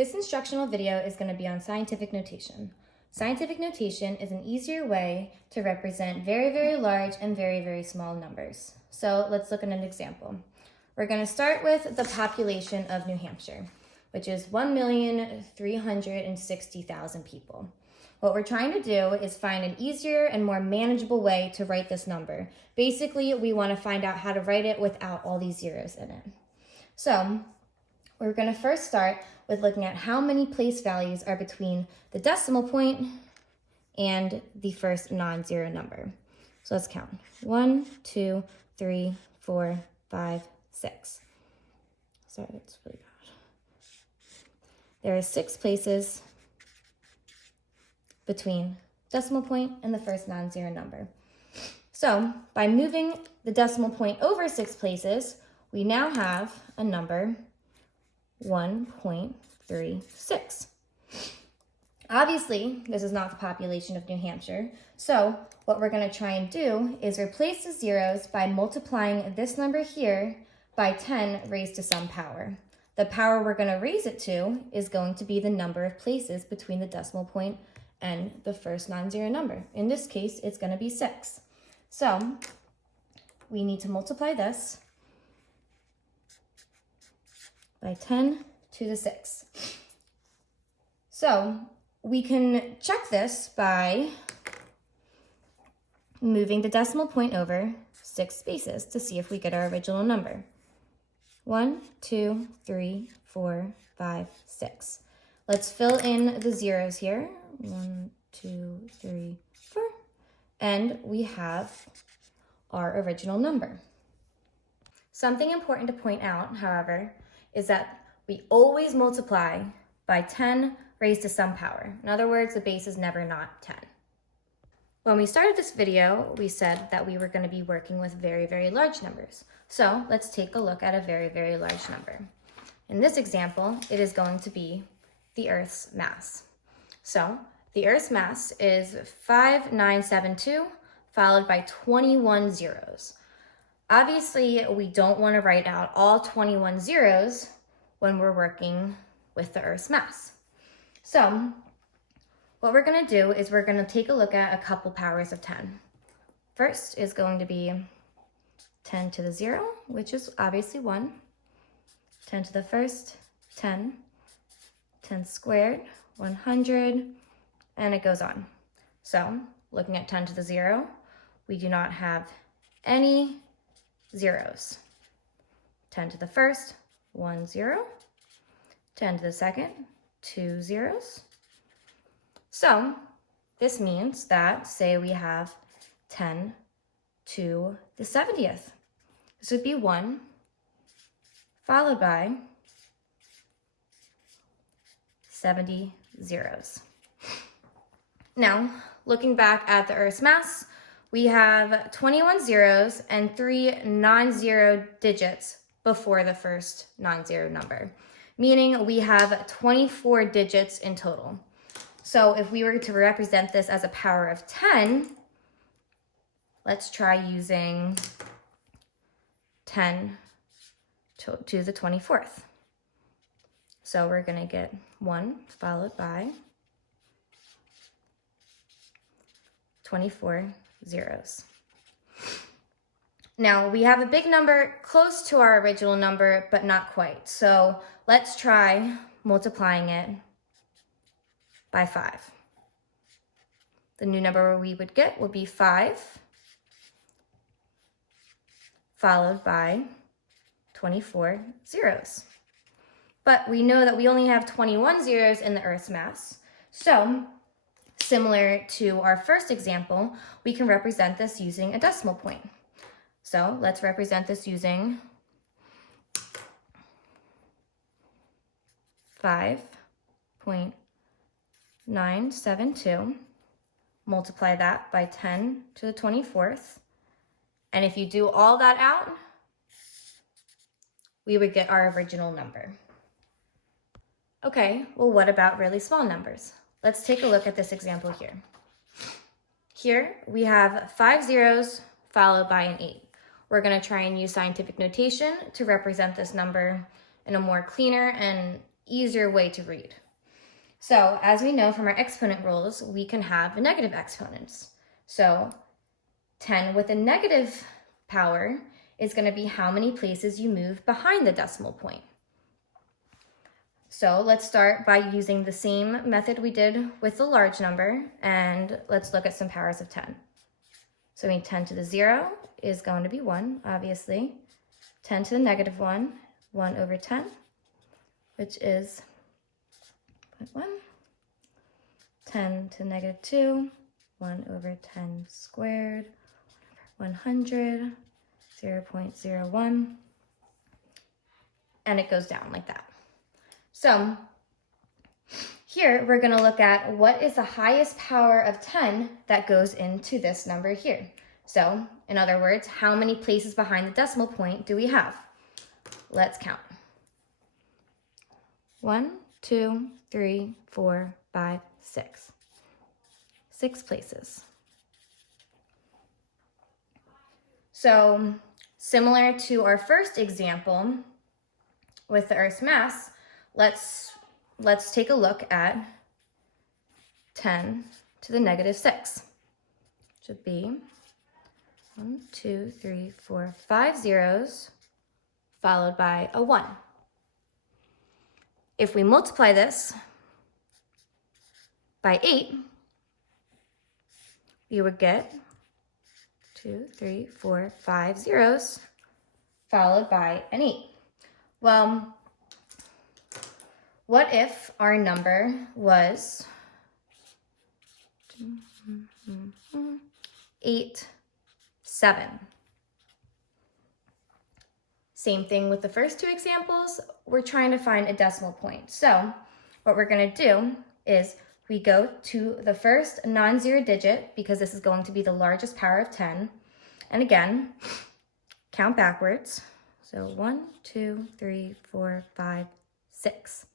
This instructional video is going to be on scientific notation. Scientific notation is an easier way to represent very, very large and very, very small numbers. So let's look at an example. We're going to start with the population of New Hampshire, which is 1,360,000 people. What we're trying to do is find an easier and more manageable way to write this number. Basically, we want to find out how to write it without all these zeros in it. So we're going to first start with looking at how many place values are between the decimal point and the first non-zero number. So let's count. 1, 2, 3, 4, 5, 6. Sorry, that's really bad. There are 6 places between decimal point and the first non-zero number. So by moving the decimal point over 6 places, we now have a number 1.36. Obviously, this is not the population of New Hampshire, so what we're going to try and do is replace the zeros by multiplying this number here by 10 raised to some power. The power we're going to raise it to is going to be the number of places between the decimal point and the first non-zero number. In this case, it's going to be 6. So we need to multiply this by 10 to the 6. So we can check this by moving the decimal point over 6 spaces to see if we get our original number. 1, 2, 3, 4, 5, 6. Let's fill in the zeros here. 1, 2, 3, 4. And we have our original number. Something important to point out, however, is that we always multiply by 10 raised to some power. In other words, the base is never not 10. When we started this video, we said that we were going to be working with very, very large numbers. So let's take a look at a very, very large number. In this example, it is going to be the Earth's mass. So the Earth's mass is 5972 followed by 21 zeros. Obviously, we don't want to write out all 21 zeros when we're working with the Earth's mass. So what we're going to do is we're going to take a look at a couple powers of 10. First is going to be 10 to the 0, which is obviously 1. 10 to the first, 10. 10 squared, 100, and it goes on. So looking at 10 to the 0, we do not have any zeros. 10 to the first, 1 0. 10 to the second, 2 zeros. So this means that, say we have 10 to the 70th. This would be 1 followed by 70 zeros. Now, looking back at the Earth's mass, we have 21 zeros and 3 non-zero digits before the first non-zero number, meaning we have 24 digits in total. So if we were to represent this as a power of 10, let's try using 10 to the 24th. So we're going to get 1 followed by 24 zeros. Now we have a big number close to our original number, but not quite. So let's try multiplying it by 5. The new number we would get would be 5 followed by 24 zeros. But we know that we only have 21 zeros in the Earth's mass. So similar to our first example, we can represent this using a decimal point. So let's represent this using 5.972. Multiply that by 10 to the 24th. And if you do all that out, we would get our original number. Okay, well, what about really small numbers? Let's take a look at this example here. Here we have 5 zeros followed by an 8. We're going to try and use scientific notation to represent this number in a more cleaner and easier way to read. So as we know from our exponent rules, we can have negative exponents. So 10 with a negative power is going to be how many places you move behind the decimal point. So let's start by using the same method we did with the large number, and let's look at some powers of 10. So 10 to the 0 is going to be 1, obviously. 10 to the negative 1, 1 over 10, which is 0.1. 10 to the negative 2, 1 over 10 squared, 100, 0.01, and it goes down like that. So here we're going to look at what is the highest power of 10 that goes into this number here. So in other words, how many places behind the decimal point do we have? Let's count. 1, 2, 3, 4, 5, 6. 6 places. So similar to our first example with the Earth's mass, let's take a look at 10 to the negative 6. Should be 1, 2, 3, 4, 5 zeros followed by a 1. If we multiply this by 8, we would get 2, 3, 4, 5 zeros followed by an 8. Well, what if our number was 8, 7? Same thing with the first two examples. We're trying to find a decimal point. So what we're going to do is we go to the first non-zero digit, because this is going to be the largest power of 10. And again, count backwards. So 1, 2, 3, 4, 5, 6.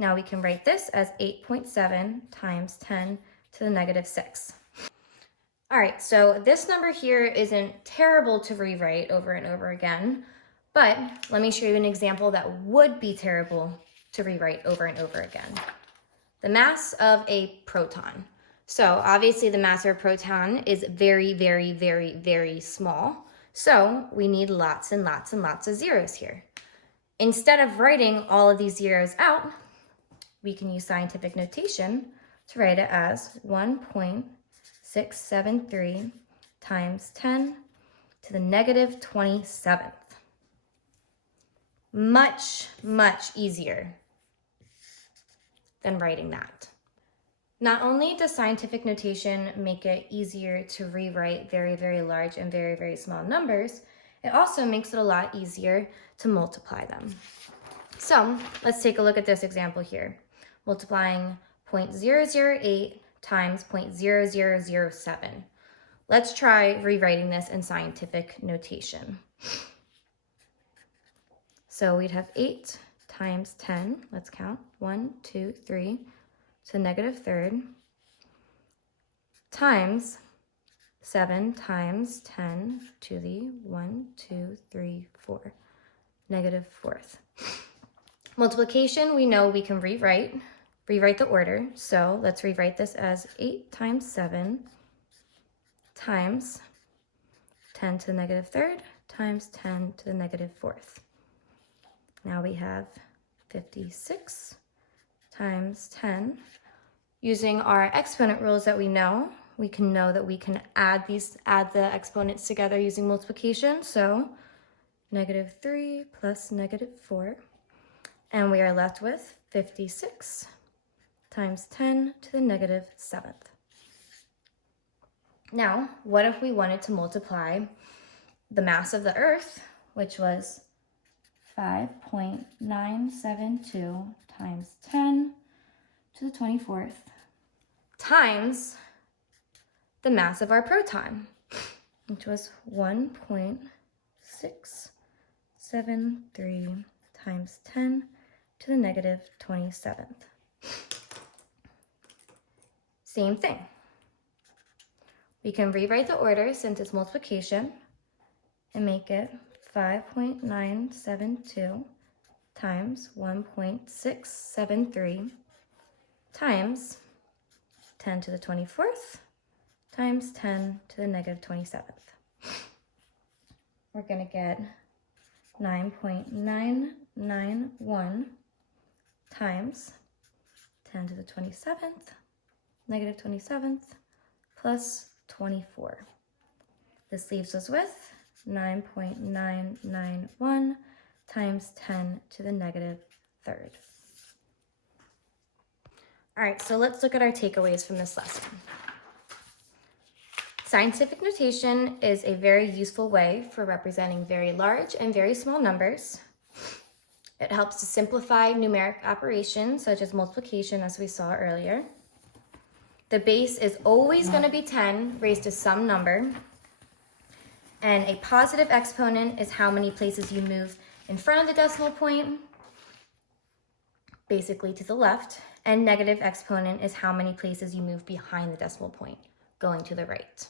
Now we can write this as 8.7 times 10 to the negative 6. All right, so this number here isn't terrible to rewrite over and over again, but let me show you an example that would be terrible to rewrite over and over again. The mass of a proton. So obviously the mass of a proton is very, very, very, very small. So we need lots and lots and lots of zeros here. Instead of writing all of these zeros out, we can use scientific notation to write it as 1.673 times 10 to the negative 27th. Much, much easier than writing that. Not only does scientific notation make it easier to rewrite very, very large and very, very small numbers, it also makes it a lot easier to multiply them. So let's take a look at this example here. Multiplying 0.008 times 0.0007. Let's try rewriting this in scientific notation. So we'd have 8 times 10, let's count, 1, 2, 3, to the negative third, times 7 times 10 to the 1, 2, 3, 4, negative fourth. Multiplication, we know we can rewrite the order. So let's rewrite this as 8 times 7 times 10 to the negative third times 10 to the negative fourth. Now we have 56 times 10. Using our exponent rules that we know that we can add the exponents together using multiplication. So negative 3 plus negative 4. And we are left with 56 times 10 to the negative 7th. Now, what if we wanted to multiply the mass of the Earth, which was 5.972 times 10 to the 24th, times the mass of our proton, which was 1.673 times 10 to the negative 27th. Same thing. We can rewrite the order since it's multiplication and make it 5.972 times 1.673 times 10 to the 24th times 10 to the negative 27th. We're going to get 9.991 times 10 to the 27th, negative 27th, plus 24. This leaves us with 9.991 times 10 to the negative third. All right, so let's look at our takeaways from this lesson. Scientific notation is a very useful way for representing very large and very small numbers. It helps to simplify numeric operations such as multiplication, as we saw earlier. The base is always going to be 10 raised to some number. And a positive exponent is how many places you move in front of the decimal point, basically to the left. And negative exponent is how many places you move behind the decimal point, going to the right.